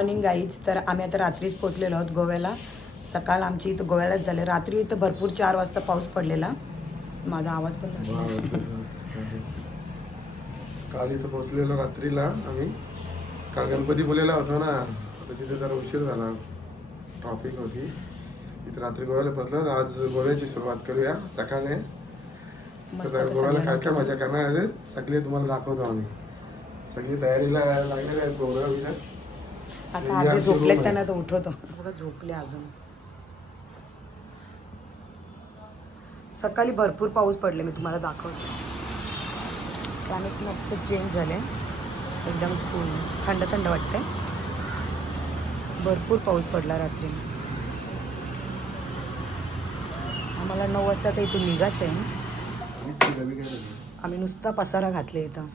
Morning guys. तर आम्ही आता रात्रीच पोचलेलो आहोत गोव्याला. सकाळ आमची इथं गोव्यालाच झाले. रात्री इथं भरपूर 4 वाजता पाऊस पडलेला. माझा आवाज पण नसला. काल इथं पोचलेलो रात्रीला आम्ही. काल गणपती बोलेला होता ना, तर तिथे जरा उशीर झाला, ट्रॉफिक होती इथं. रात्री गोव्याला पोचलो. आज गोव्याची सुरुवात करूया सकाळी. तर गोव्याला काय काय मजा करणार आहे सगळी तुम्हाला दाखवतो आम्ही. सगळी तयारीला लागलेली आहेत गोव्याला. आता अर्धे झोपलेत, त्यांना तर उठवतो. बघा झोपले अजून. सकाळी भरपूर पाऊस पडले, मी तुम्हाला दाखवतो. त्यानेच मस्त चेंज झाले, एकदम कूल, थंड थंड वाटते. भरपूर पाऊस पडला रात्री. आम्हाला 9 वाजता तर इथून निघायचं आहे. आम्ही नुसता पसारा घातले इथं.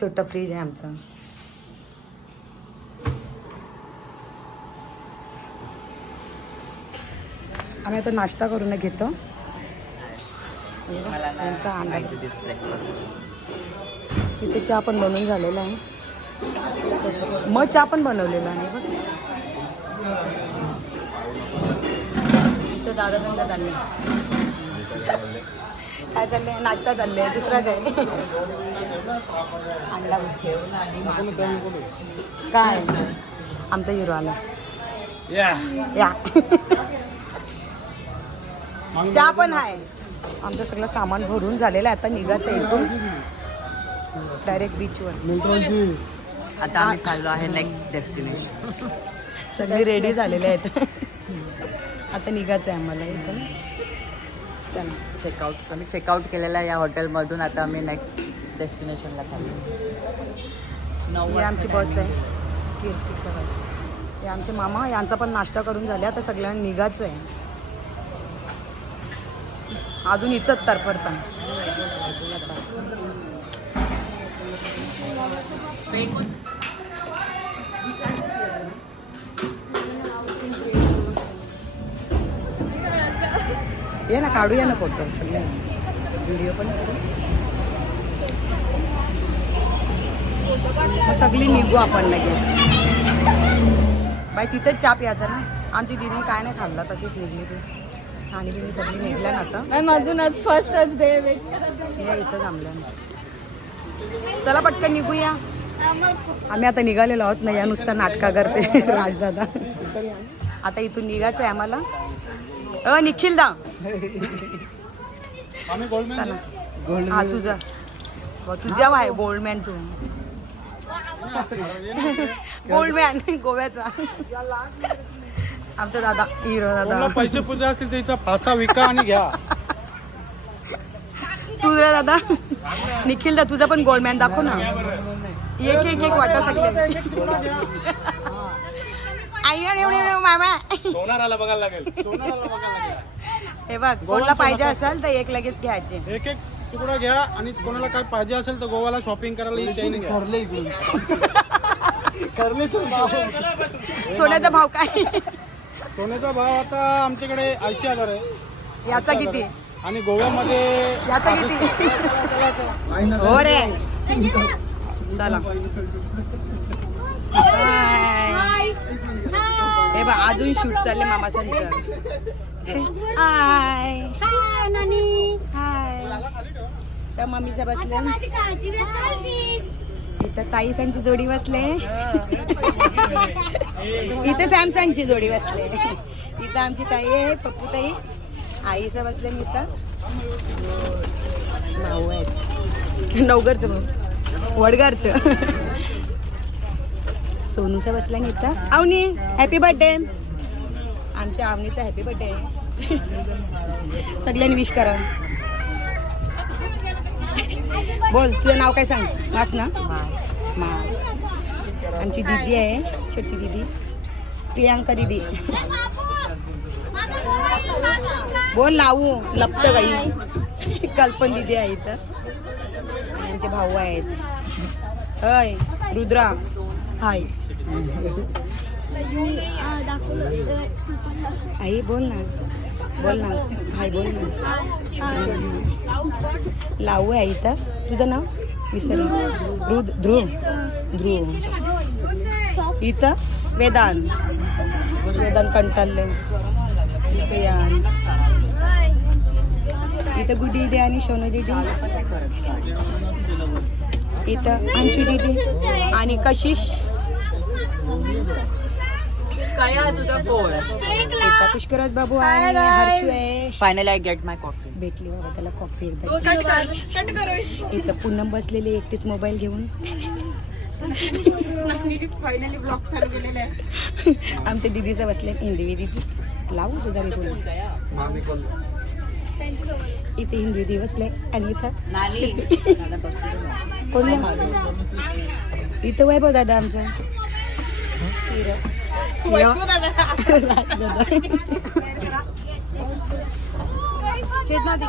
छोटा फ्रीज आहे आमचा. आम्ही आता नाश्ता करून घेतो. त्यांचा अंडा तिथे चहा पण बनवून झालेला आहे. मग चहा पण बनवलेला आहे बघ. दादा त्यांना चालले काय चाललंय, नाश्ता चाललंय, दुसरा काय. अंडा काय आमचा हिरो आला. या चहा पण आहे. आमचं सगळं सामान भरून झालेलं आहे. आता निघायचं इथून डायरेक्ट बीचवर. आता आम्ही चाललो आहे नेक्स्ट डेस्टिनेशन. सगळे रेडी झालेले आहेत. आता निघायचं आहे आम्हाला इथून. चला आम्ही चेकआउट केलेला या हॉटेलमधून. आता आम्ही नेक्स्ट डेस्टिनेशनला चाललो. ही आमची बस आहे, कीर्तिका बस. हे आमचे मामा, यांचा पण नाश्ता करून झाले. आता सगळ्यांना निघायचं आहे. अजून इथंच तरफडता. ये ना, काढूया ना फोटो सगळे, व्हिडिओ पण करू. सगळी निघू आपण लगेच. बाई तिथेच चहा प्यायचा ना. आमची दिदी काय नाही खाल्ला, तशीच निघली ती. आणि मी सगळी निघल्या ना आता. मॅम अजून आज फर्स्टच डे इथं थांबल्या. चला पटकन निघूया. आम्ही आता निघालेलो आहोत ना. या नुसता नाटका करते राजदादा. आता इथून निघायचं आहे आम्हाला. निखिल दा हा तुझा तुझ्या आहे गोल्डमॅन. तू गोल्डमॅन गोव्याचा. आमचा दादा हिरो दादा. पैसे पूजा असतील त्याचा फासा विका आणि घ्या. तुझा दादा निखिल दा तुझा पण गोल्डमॅन दाखव ना. एक एक एक वाटा सगळे. मामा सोनाराला बघायला लागेल. हे बघ, कोणाला पाहिजे असेल तर एक लगेच घ्यायचे. एक एक तुकडा घ्या. आणि कोणाला काय पाहिजे असेल तर गोव्याला शॉपिंग करायला ही चैन घ्या. सोन्याचा भाव काय? सोन्याचा भाव आता आमच्याकडे 80,000 आहे. याचा किती? आणि गोव्यामध्ये याचा किती? हो रे चला. हे बघ अजून शूट चालले मामा संचं. हाय हाय नानी हाय. त्या मम्मीचा बसले इथं. ताई सांची जोडी बसले इथं. सॅमसंगची जोडी बसले इथं. आमची ताई आहे, पप्पू ताई. आईचं बसले इथं. भाऊ आहेत, नवघरचं भाऊ, वडगारचं. सोनूचा बसला इथं. आवनी हॅपी बर्थडे. आमच्या आवनीचा हॅपी बर्थडे. सगळ्यांनी विश करा. बोल तुझं नाव काय सांग. मास ना. मास. आमची दीदी आहे, छोटी दीदी प्रियांका दीदी. बोल लावू लपत बाई. कल्पन दीदी आहे इथं. आमचे भाऊ आहेत. हय रुद्रा हाय. आई बोल ना. बोल ना. हाय बोल ना. लावू आहे इथं. तुझं नाव विसरलं. ध्रुव. इथं वेदांत कंटाळले. इथं गुडी दीदी आणि सोनू दीदी. इथं अंशू दीदी आणि कशिश. काय तुझा फोन? इथं पुष्कराज बाबू आणि हर्षू आहे. Finally I get my coffee. भेटली बाबा त्याला कॉफी एकदा. इथं पूनम बसलेली एकटीच मोबाईल घेऊन. आमच्या दीदीचं बसले हिंदी दीदी. लावू तुझा मी बोल. इथे हिंदी दीदी बसले आणि इथं कोण इथं वैभव दादा आमचा.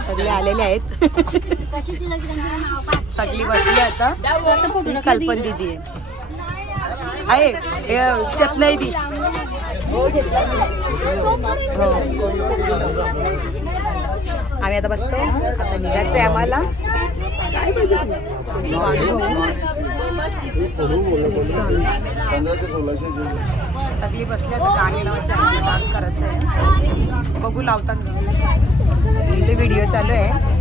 सगळे आलेले आहेत. सगळी बसली आता. कल्पन दीदी आहे. चेतनाई दी. आम्ही आता बसतो. आता निघायचंय आम्हाला. सगळी बसली आता. गाणी लावायचं आहे. डान्स करायचं आहे. बघू लावतात. इथे व्हिडिओ चालू आहे.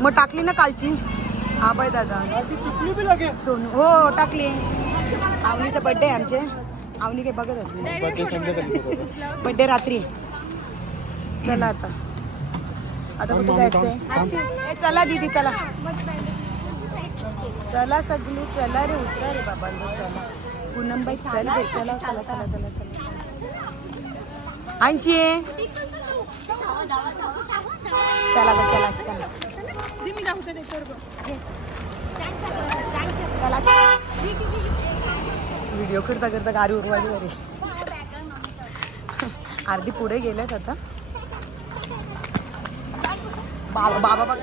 मग टाकली ना कालची. हा बाय दादा सोनू. हो टाकली. आवनीचा बर्थडे आहे आमचे. आवनी काही बघत असते. बर्थडे रात्री. चला आता कुठे जायचंय. चला दीदी चला. चला सगळी चला रे. उतरा रे बाबा. चला पूनमबाई चल रे. चला चला चला चला चला. आणशी चला ग चला चला. व्हिडिओ करता करता गाडी उरवायची बरी. अर्धी पुढे गेल्यात आता. बाबा बाबा बघ.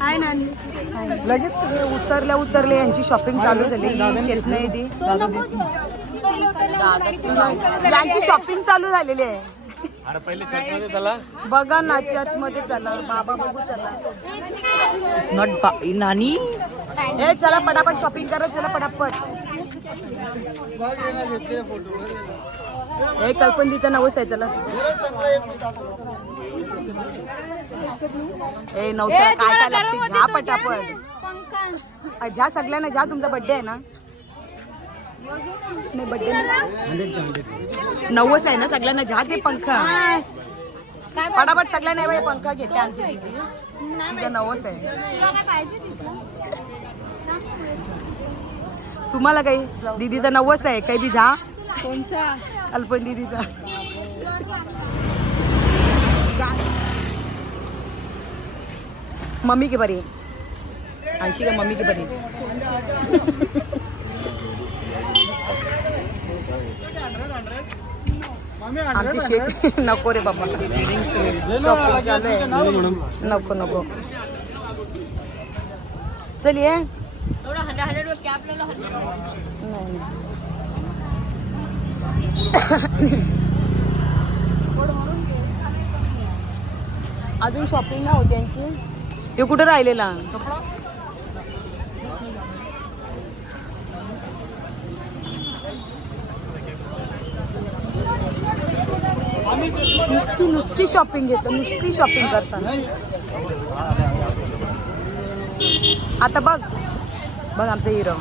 हाय नानी. लगेच उतरले यांची शॉपिंग चालू झाली. चेतनाई दी यांची शॉपिंग चालू झालेली आहे. बघा ना चर्च मध्ये चला. बाबा बघू चला. इट्स नॉट नानी. हे चला पटापट शॉपिंग करा. चला पटापट. हे कल्पंदीचा नवस आहे. चला हे नवसा काय काय लागते. झा पटापट. झा सगळ्यांना झा. तुमचा बर्थडे आहे ना. नाही बर्थडे नवस आहे ना सगळ्यांना. झा ते पंखा पटापट सगळ्यांना. बाई पंखा घेते आमची दीदी. तिचा नवस आहे. तुम्हाला काही दीदीचा नवस आहे काही बी झा. कोणचा. कल्पन दीदीचा. मम्मी के बरी. ऐशी का मम्मी की बरी. आमची शेक नको रे बाबा. शॉपिंग चालू आहे. नको नको चल ये. नाही. अजून शॉपिंग नाही होती यांची. हे कुठे राहिलेला? नुसती शॉपिंग घेतो. नुसती शॉपिंग करतात. आता बघ आमचा हिरो.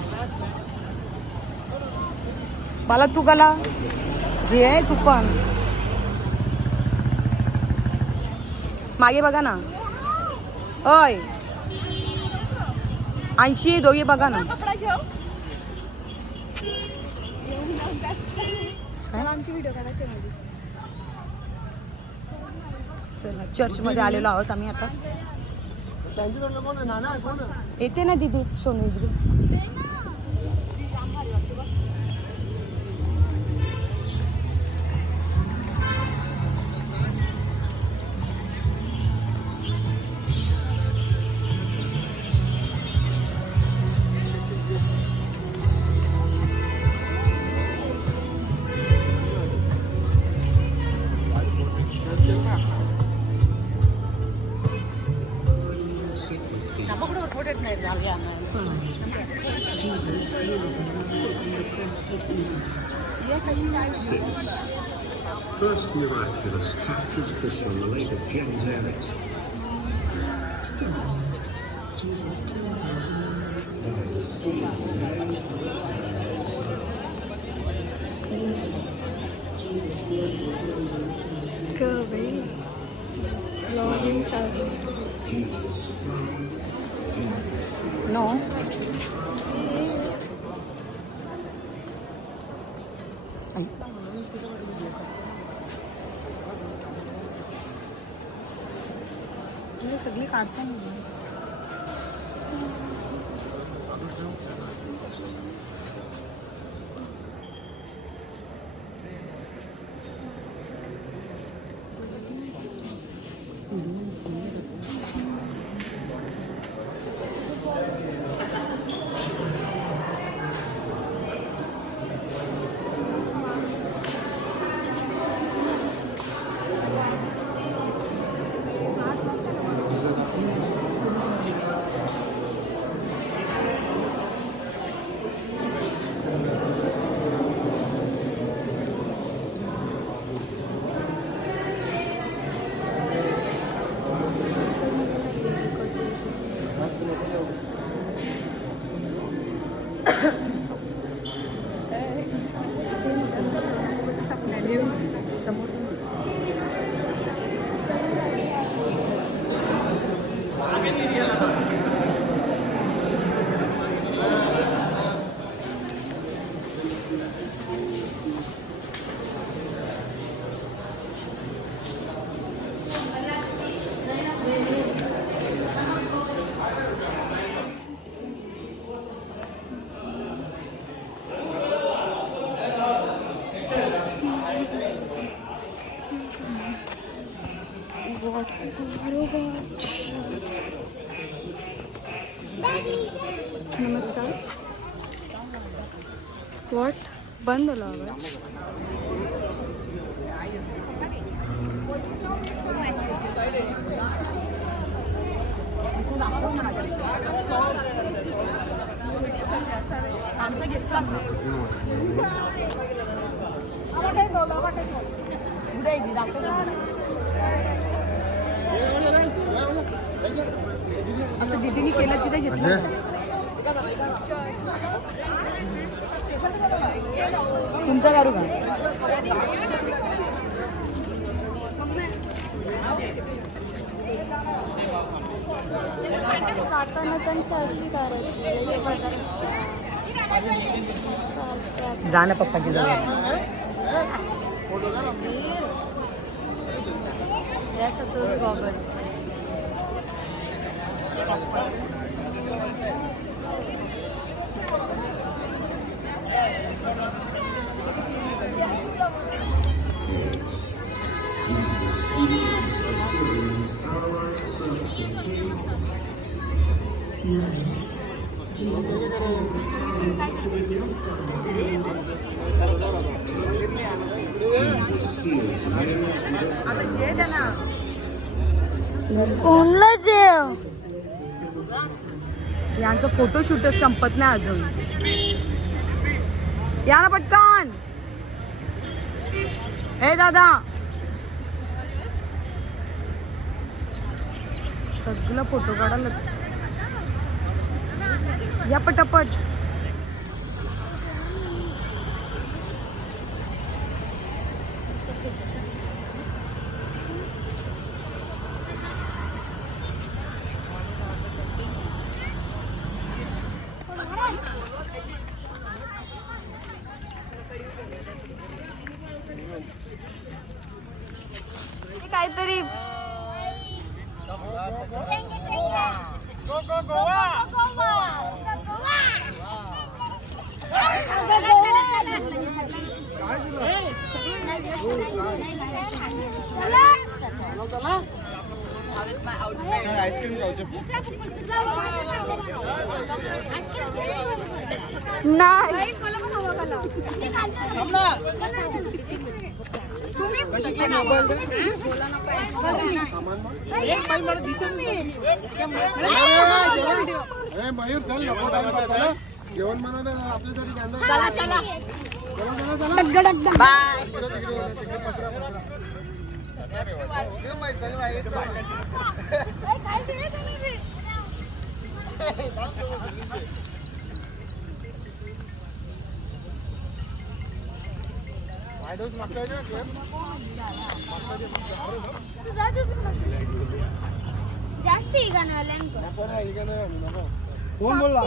मला तू गला घे तू पण. मागे बघा ना. ओय 80 दोघे बघा ना. चला चर्च मध्ये आलेलो आहोत आम्ही आता. येते ना दीदी सोनू दीदी. First miraculous captured fish on the lake of Genesaret. No. सगळी काढता नमस्कार. वॉट बंद झाला आवाज. आता दीदीने केलं तिथे घेतलं. तुमचा काढू का? जा ना पप्पाची जवळ. आता जे द्या ना. कोणला जेव यांचं फोटोशूटच संपत नाही अजून. या ना पटकन. हे दादा सगळं फोटो काढायला या पटापट. काहीतरी आईस्क्रीम खायचं. नाही मयूर चल नको टाइमपास चला जेवण बनवत आपल्यासाठी कांदा. बाय. जास्त कोण बोलला?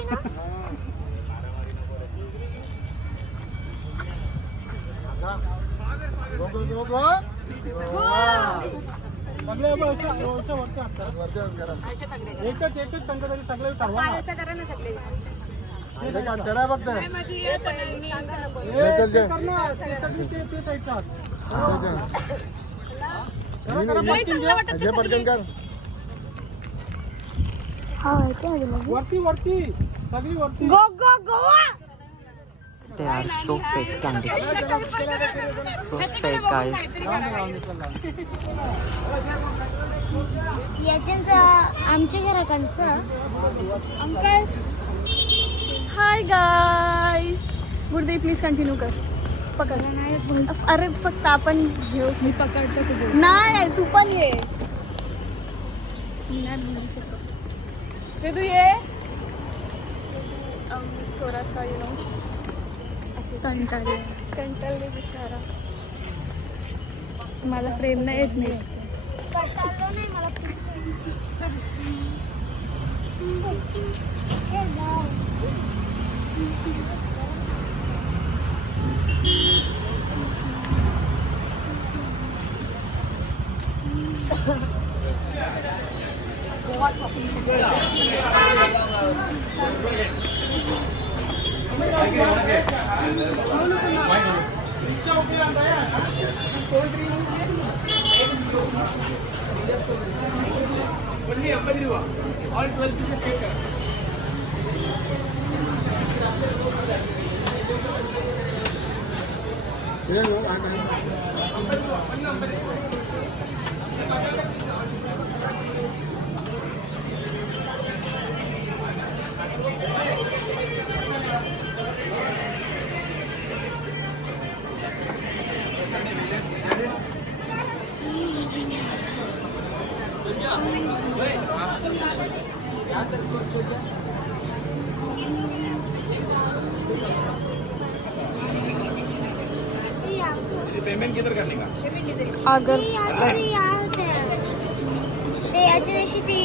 सगळे वरती असतात. एकच टंक तरी सगळे ठरवा. अंतर फक्त अजय पटकन कर. वरती वरती सगळी वरती. गो गो Goa. They are so fake, Candy. So fake, guys. याच्यांचा आमच्या घराकांचा uncle. Hi guys. Gurudev please continue कर. पकड. अरे फक्त आपण घेऊ. मी पकडतो तू. नाही तू पण ये. तू ये. थोडासा यू नो कंटाळले बिचारा. मला प्रेम नाही येत नाही. पेमेंट किधर करने का? अगर ते याच्या दिवशी ती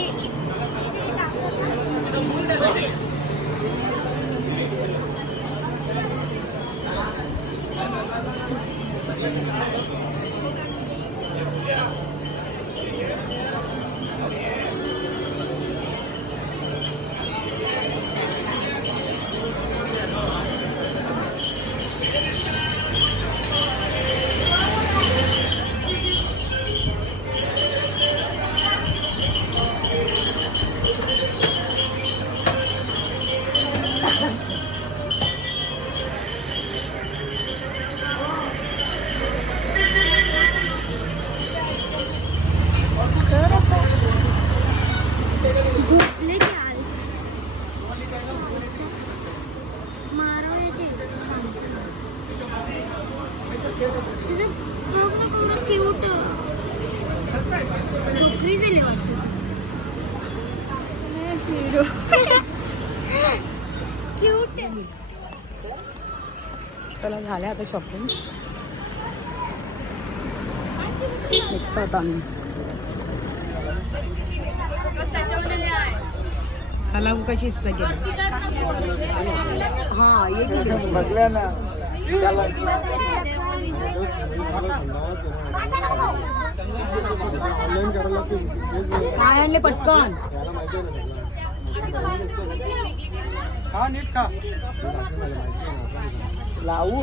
क्यूट डुकरी झाली वाटतं. क्यूट. चला झालं आता शॉपिंग. निघतो आता आम्ही. त्याला कशी इच्छा केली. हा एक बसल्या ना ऑनलाईन करायला काय आणले पटकन. हा नीट का लावू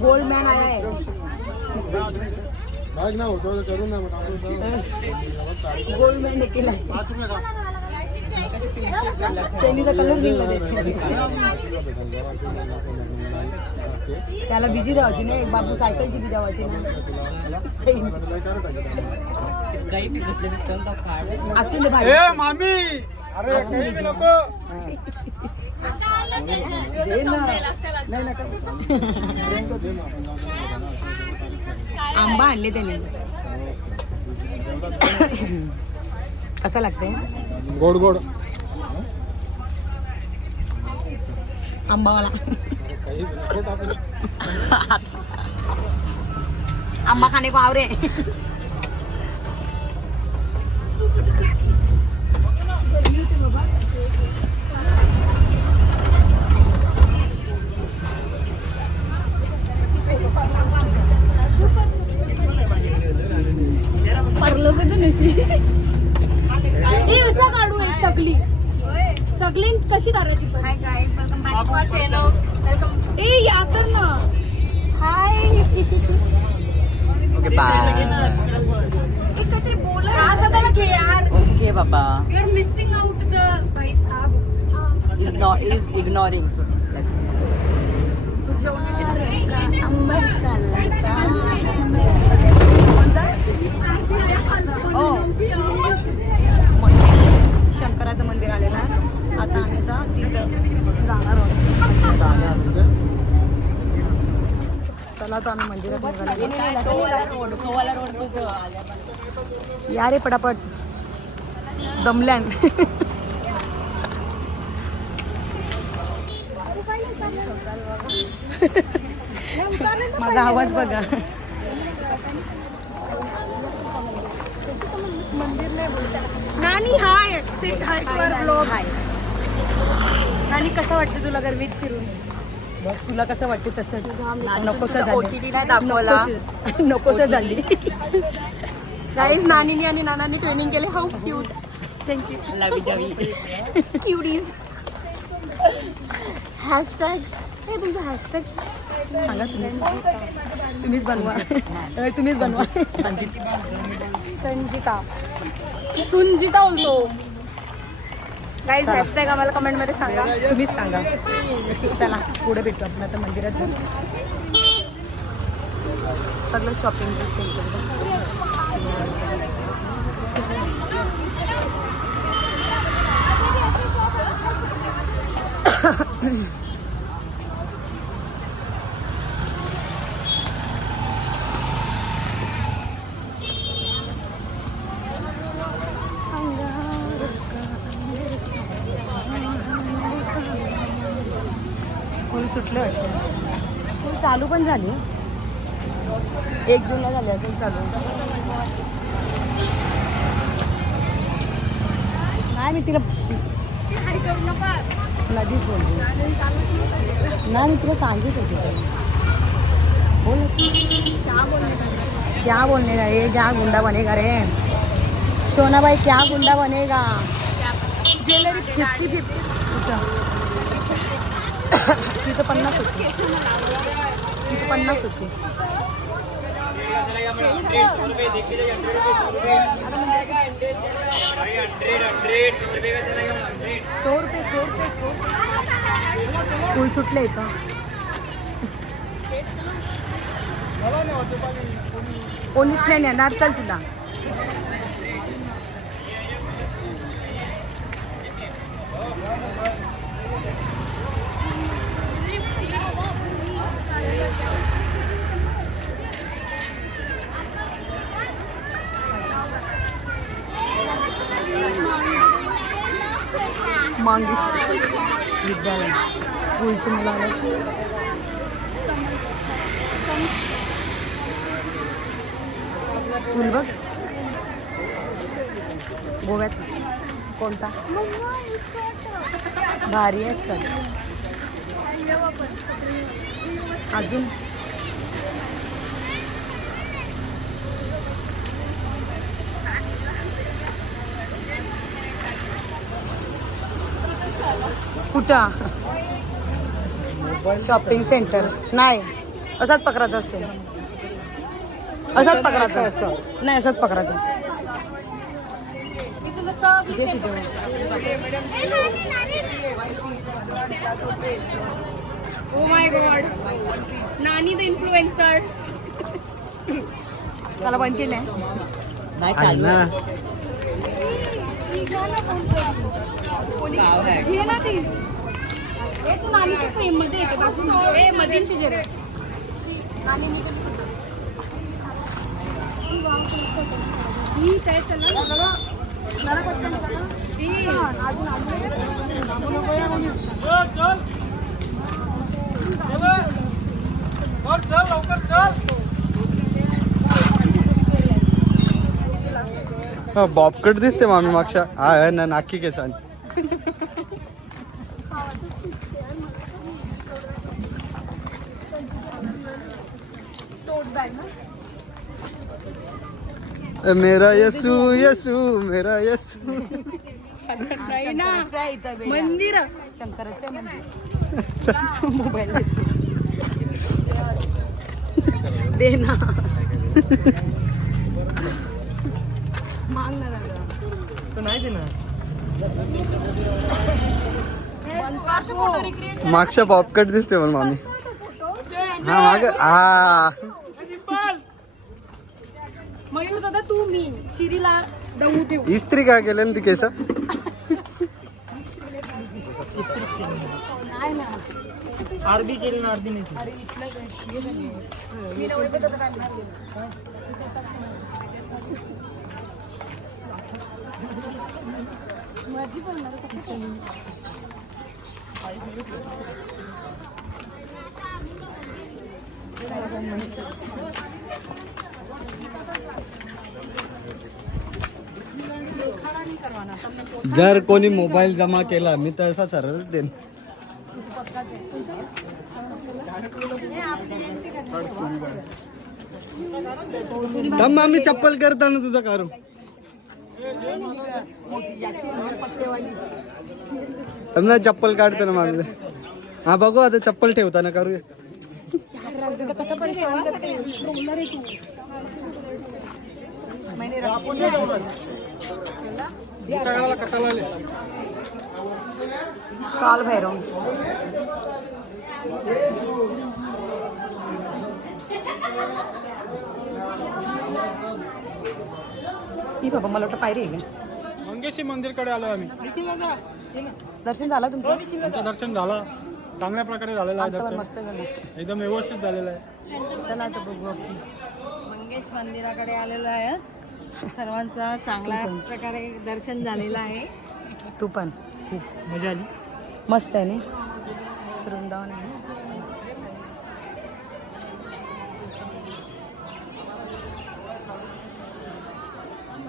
गोल्ड मॅन आया है. भाग ना होतो करू ना गोल्ड मॅन केला. 5 रुपये का चैनीचा कलर निघला त्याला बिजी द्यावायची नाही. बाबू सायकलची बी द्यावायची नाही. चैन असून दे भाई. ए मामी अरे नको दे ना. नाही नका. आंबा आणले त्याने. कसं लागतंय गोड गोड आंबावाला. आंबा खाने को आवरे. असा काढू एक सगळी सगळी कशी करायची. Hi guys welcome back to our channel. Welcome. ए या कर ना. Hi okay bye. एकत्र बोला. असं त्याला घे यार. ओके बाबा. You are missing out the guys आप. Is ignoring, so let's. Ambar साला. शंकराचं मंदिर आलेलं आहे. आता आम्ही तिथं जाणार आहोत. चला तर आम्ही मंदिरात निघालो. या रे पटापट. दमलँड. माझा आवाज बघा. नानी हाय सेट हाय वर ब्लॉग. नानी कसं वाटतं तुला गर्मीत फिरून. बघ तुला कसं वाटते तसं. नकोसं OTT नाही दाखवला. झालं. नकोसं झाली. गाईज नानीनी आणि नानांनी ट्रेनिंग केले. How cute. Thank you. Lovey dovey. Cuties. Hashtag हे तुमचं हॅशटॅग सांगा तुम्हीच बनवा. तुम्हीच बनवा. संजिता सुंजिता बोलतो. गाईज हॅशटॅग आम्हाला कमेंट मध्ये सांगा. तुम्हीच सांगा. चला पुढे भेटू आपण आता मंदिरात जाऊ. सगळं शॉपिंग स्कूल सुटले वाटतं. स्कूल चालू पण झाली. 1 जूनला झाली असेल चालू. नाही मी तिला नदीच बोलते. नाही मी तुला सांगित होती. बोल क्या बोलने का ये. क्या गुंडा बनेगा रे शोना भाई. क्या गुंडा बनेगा. ज्वेलरी 50-50. तिथं 50 होती. तिथं 50 होती. 100 रुपये. स्कूल सुटले इथं. कोणीच नाही नेणार. चल तुला. मांगी विद्यालय स्कूलची मुलं आले. स्कूल बघ गोव्यात कोणता भारी असतात. अजून कुठं शॉपिंग सेंटर नाही असाच पकडायचा असते. असाच पकडायचा असं नाही असाच पकडायचा. Oh my God Nani the influencer. त्याला बंद केलंय नाही चालणार. घे ना ती. हे तू नानीच्या फ्रेम मध्ये येते बाजून. हे मधींची जरे नानी मी ही काय चला जरा पटकन करा. ती अजून चल लवकर चल. बॉबकट दिसते मामी मागच्या. हा ना नाकी केसान. मेरा यसू यसू मेरा यसू. नाही ना मंदिर शंकराचं मंदिर. मोबाईल दे ना माग ना नाही देणार. फोटो रिक्रिएट मागच्या बॉबकट दिसते पण मामी. हा माग हा मयूर दादा तू मी शिरीला दमू ठेवू. इस्त्री का केलं ना ती केस. अर्धी केली ना अर्धी नाही. जर कोणी मोबाईल जमा केला मी तर असा सरळ देईन. थांब आम्ही चप्पल करताना तुझं कारू. ना चप्पल काढतो ना मामी. हा बघू आता चप्पल ठेवताना करूया. कसं परेशान करते रोलर आहे तू. काल भैरव ती बाबा मला वाटतं पायरी आहे का? मंगेशी मंदिरकडे आलो आम्ही. दर्शन झालं तुमचं? आमचं दर्शन झालं चांगल्या प्रकारे झालेलं आहे. आमचं पण दर्शन मस्त झालं. एकदम व्यवस्थित झालेलं आहे. चला आता बघू आपण. मंगेश मंदिराकडे आलेलो आहे. सर्वांचं चांगल्या प्रकारे दर्शन झालेलं आहे. तू पण खूप मजा आली. मस्त आहे ना वृंदावन आहे.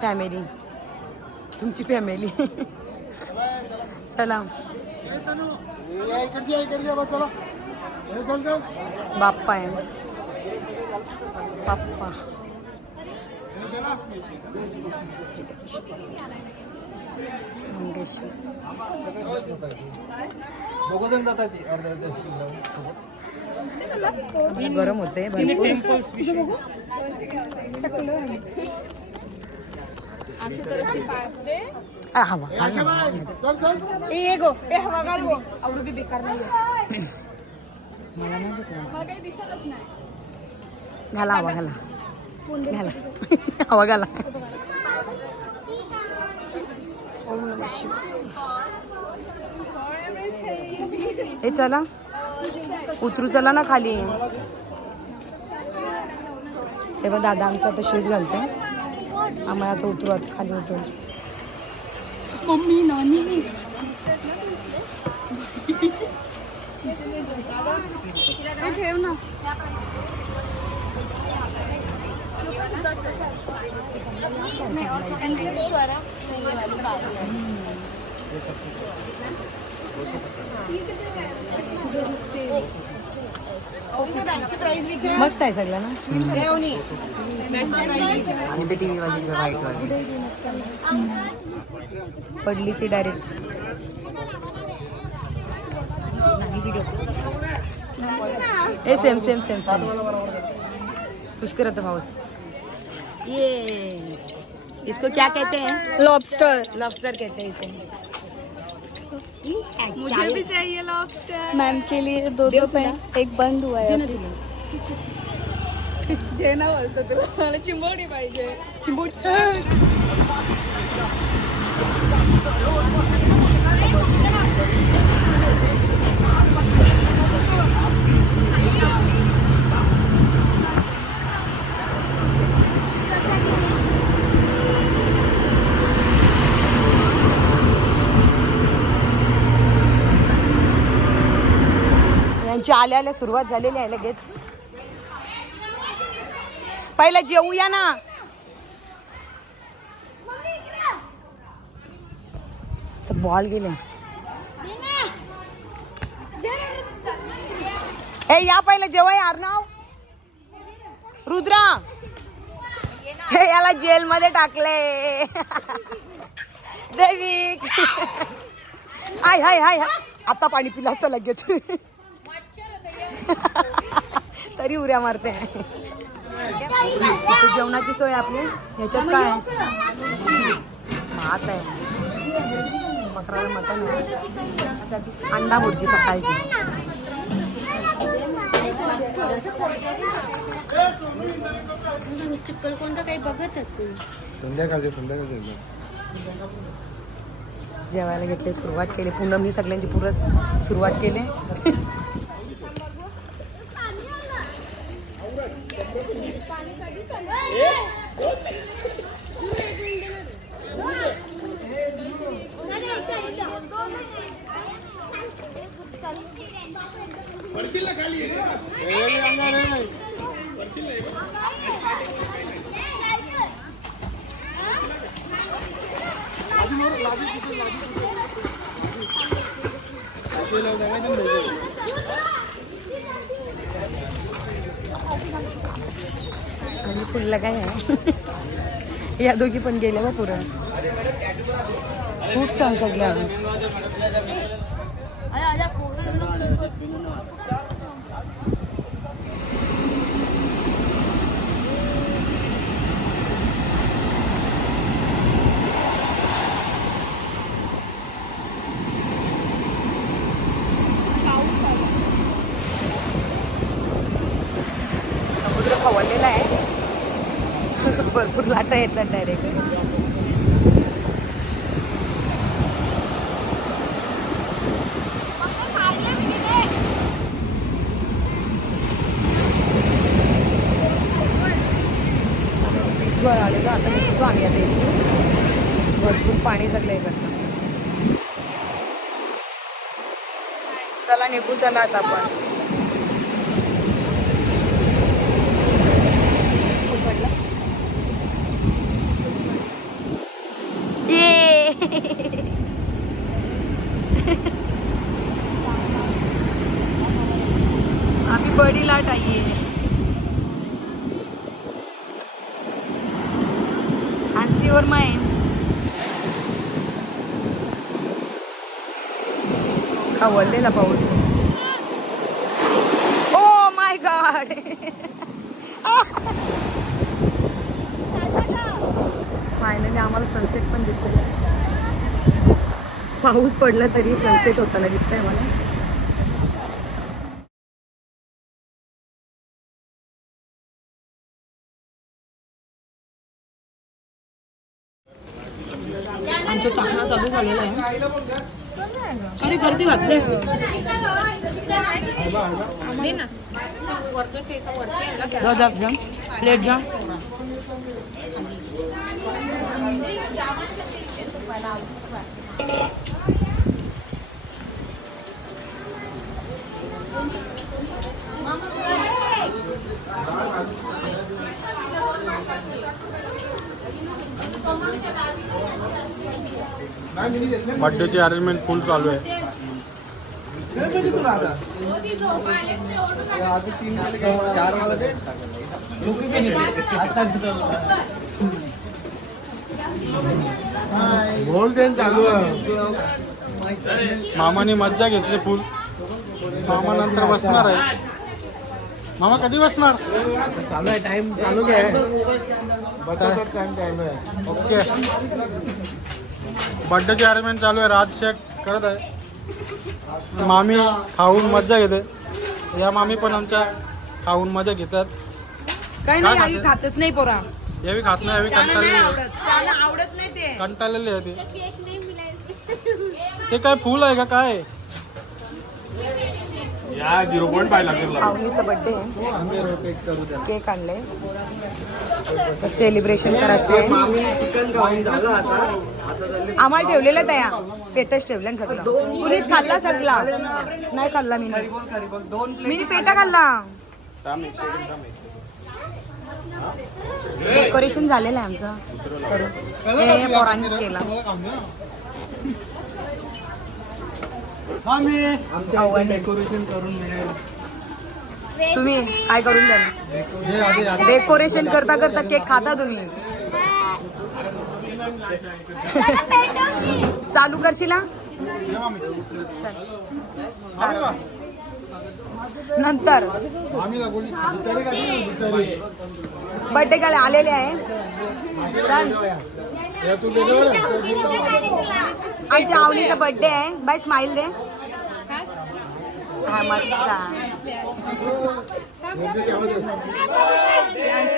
फॅमिली तुमची फॅमिली. चला बाप्पा आहे बाप्पा. मंगेश गरम होते भरपूर. हवा ए गो ए हवा घाल गो आवडू बी बेकार नाही. मला नाही मला काही दिसतच नाही. घाला हवा घाला घाला हवा घाला. ओम नमः शिवाय. हे चला उतरू चला ना खाली. हे बघ दादा आमचा आता शूज घालते. आम्हाला आता उतरू आता खाली उतरू. मम्मी नानी ठेव ना. मस्त आहे सगळं ना. आणि ते टीव्ही वाली व्हाईट वाली पडली ती डायरेक्ट. ए सेम सेम सेम सेम. पुष्कराचा पाऊस. ये इसको क्या कहते हैं? लॉबस्टर. लॉबस्टर कहते हैं इसे. मुझे भी चाहिए लॉबस्टर. मैम के लिए दो पेन. एक बंद हुआ है. जेना बोलतो तुला. मला चिंबोडी पाहिजे. चिंबोडी. यांची आल्या आल्या सुरुवात झालेली आहे लगेच. पहिला जेवूया ना. बॉल गेले. ए या पहिलं जेव्हा यार नाव रुद्रा. हे याला जेल मध्ये टाकले. देवी हाय हाय हाय. आता पाणी पिलाचं लगेच. तरी उड्या मारते. जेवणाची सोय आपली ह्याच्यात काय भात आहे, बकराला मटण आहे, अंडा भुर्जी सकाळची. चिकन कोणतं काही बघत असते. संध्याकाळचे जेवायला घेतले. सुरुवात केली. पूनम ही सगळ्यांची पुरच सुरुवात केली. आणि पुढला काय आहे. या दोघी पण गेल्या बा पुरण. खूप सण सगळ्या. समुद्र खवळलेला आहे. भरपूर लाटा येतात डायरेक्ट. बीचवर आलेलो आता. निघतो आम्ही आता इथे. भरपूर पाणी जगलं इकडनं. चला निघू. चला आता आपण. अभी बड़ी लाट आई है. आंसी और माइन खवळलेला पाऊस. Oh my God. फायनली आम्हाला सनसेट पण दिसतोय. पाऊस पडला तरी सनसेट होताना दिसतंय मला. आमचं चाकणा चालू झालेला आहे. अरे गर्दी घातली. प्लेट घ्या. बर्थडेची अरेंजमेंट फुल चालू आहे. बोल ते चालू आहे. मामाने मज्जा घेतली फुल. मामा नंतर बसणार आहे. मामा कधी बसणार? चालू आहे टाइम चालू आहे. बटाटा टाइम चालू आहे. ओके. बर्थडेची अरेंजमेंट चालू आहे. राज शेख करत आहे. मामी खाऊन मज्जा घेते. या मामी पण आमच्या खाऊन मजा घेतात. काही नाही आई खातच नाही पोरा. यावी खात नाही. यावी कंटाळलेली आहे. त्याला आवडत नाही ते. कंटाळलेली आहे ती. ते काय फुल आहे का काय? या 0.5 लागेल. आवनीचा बर्थडे आहे. केक आणलाय. सेलिब्रेशन करायचंय. चिकन खाऊन झालं आता. आम्हाला ठेवलेलं तया पेटच ठेवलं ना सगळं. कुणीच खाल्ला सगळा नाही खाल्ला मी. मी पेटा खाल्ला. डेकोरेशन झालेलं आहे आमचं करून. हे पोरांनीच केला. आमच्या डेकोरेशन करून मिळेल. तुम्ही काय करून द्या. डेकोरेशन करता करता केक खाता तुम्ही. चालू करशील ना नंतर. बर्थडे कडे आलेले आहे. चल आमच्या आवनीचा बर्थडे आहे. बाय स्माइल दे. हा मस्त.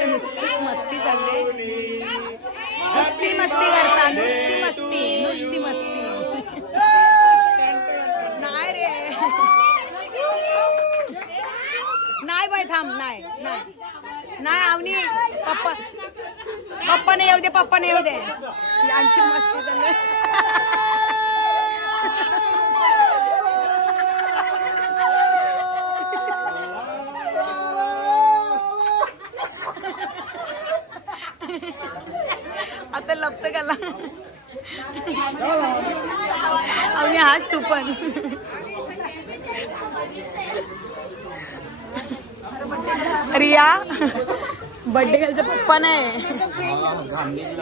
नुसती मस्ती चालले. नुसती मस्ती करता. नुसती मस्ती. नुसती मस्ती. नाही रे नाही बाय थांब. नाही नाही नाही आवनी. पप्पा पप्पा नाही येऊ दे. पप्पा नाही येऊ दे. यांची मस्ती चालली. आता लपत गेला. आणि हाच तू पण. रिया बर्थडे गर्लचा पप्पा नाही.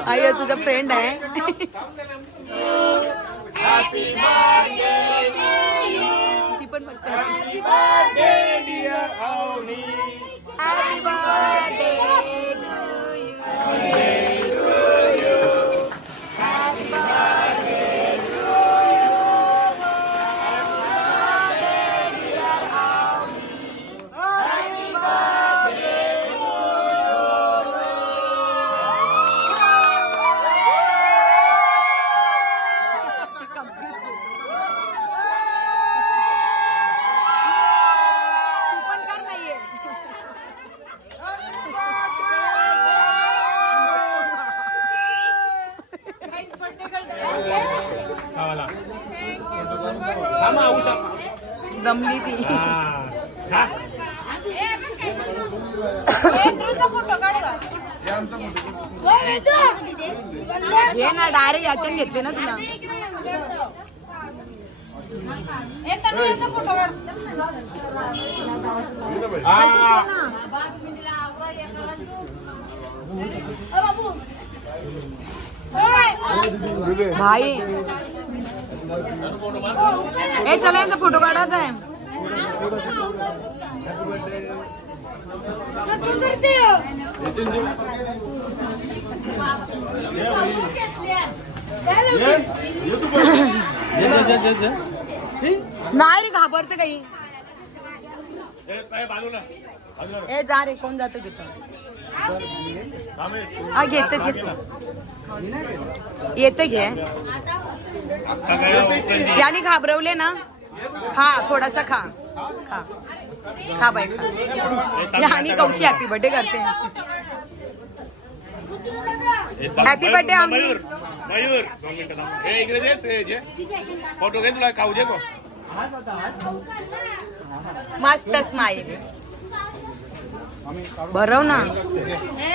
आई तुझा फ्रेंड आहे. ती पण बघते. हॅपी बर्थडे दमली ती. हे ना डायरेक्ट याच्याने घेतले ना तुला. भाई हे चला यांचा फोटो काढायचा आहे. नाही रे घाबरते काही. ए जा रे कोण जातं घेतो. हा घेते घेतो. येते घे. याने घाबरवले ना. खा थोडासा खा. खा खा बाई खा. याने कौशी हॅपी बर्थडे करते. हॅपी बर्थडे आम्ही. फोटो घे तुला खाऊ दे. मस्त स्माईल. भरव ना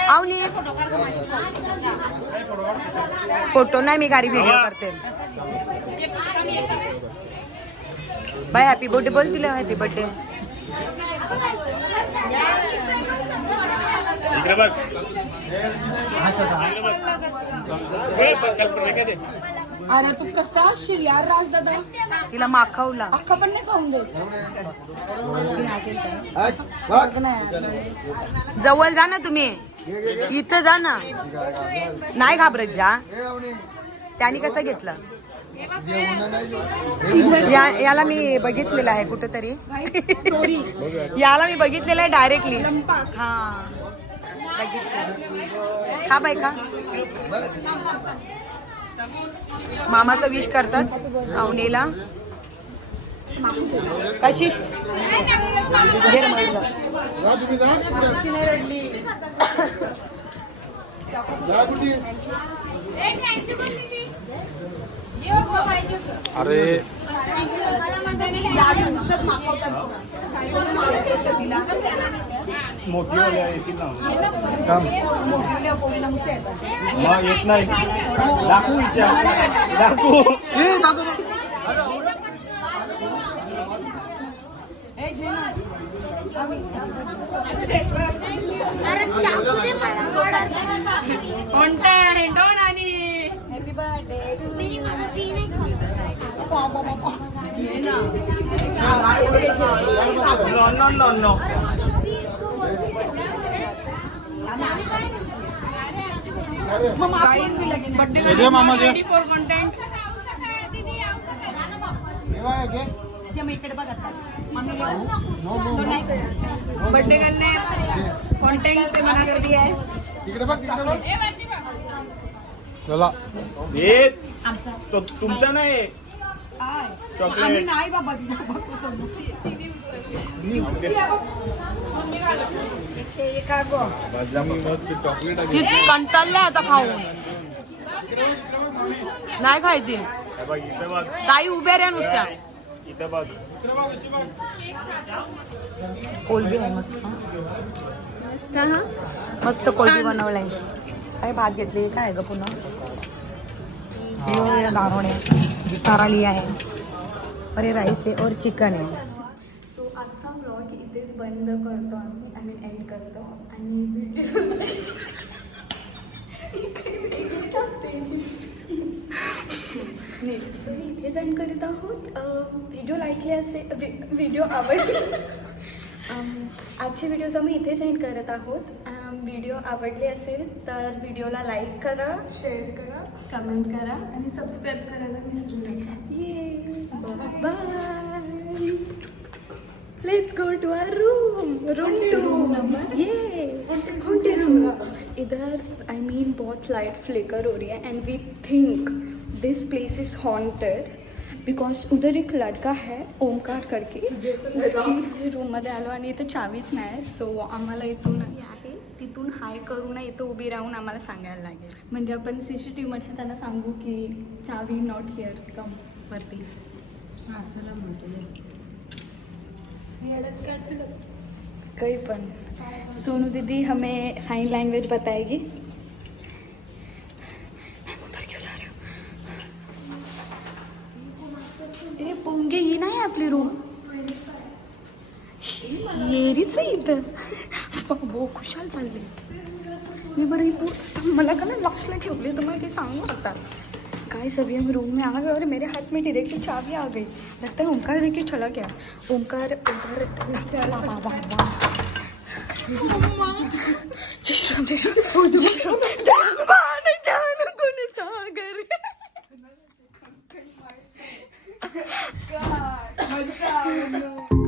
आवली फोटो नाही मी गाडी व्हिडिओ करते बाय हॅपी बर्थडे बोल तिला हॅपी बर्थडे अरे तू कसा असशील यार राजदादा तिला माखवला अख्खा पण नाही खाऊन देत जवळ जा ना तुम्ही इथं जा ना नाही घाबरत जा त्याने कसं घेतलं याला मी बघितलेलं आहे कुठेतरी सॉरी याला मी बघितलेलं आहे डायरेक्टली हा बघितलं खा बाय खा मामाचं विश करतात अवनीला कशिश घे रे मयूर जा. अरे मोठीवाले येतील ना मग येत नाही दाखवू विचार दाखवू No. मामा बर्थडे करने कॉन्टेंट से मना कर दिया है चला तो तुमचा नाही आम्ही नाही बाबा चॉकलेट कंटाळल्या आता खाऊन नाही खायची काही उभ्या रे नुसत्या कोलबी आहे मस्त मस्त कोलबी बनवलाय काय भात घेतली काय ग पुन्हा दारोणे तारा लिया है अरे राईस आहे और चिकन आहे सो आजचा व्लॉग इथेच बंद करतो आम्ही एंड करतो आणि इथेच एंड करीत आहोत व्हिडिओ लाईकले असेल व्हिडिओ आवडले आजचे व्हिडिओज आम्ही इथेच एंड करत आहोत व्हिडिओ आवडले असेल तर व्हिडिओला लाईक करा शेअर करा कमेंट करा आणि सबस्क्राईब करायला विसरू नका ये bye let's go to our room number ये हॉन्टेड रूम इधर आई मीन बहुत लाइट फ्लिकर हो रही है and we think this place is haunted because उधर एक लड़का है ओमकार करके उसकी रूममध्ये आलो आणि इथं चावीच नाही सो आम्हाला इथून आहे तिथून हाय करू ना इथं उभी राहून आम्हाला सांगायला लागेल म्हणजे आपण CCTVमध्ये त्यांना सांगू की चावी नॉट हिअर कम वरती कहीं पण सोनू दीदी हमें साइन लैंग्वेज बताएगी उधर क्यों जा रहे हो ए पोंगे ही नाही आपली रूम येरीच आहे इथं बो खुशाल चालले मी बरं मला का ना लॉक्सला ठेवले तुम्हाला काही सांगू शकता गाय सभी हम रूम में आ गए और मेरे हाथ में डायरेक्टली चाबी आ गई लगता है ओमकार देखिए चला गया ओमकार उधर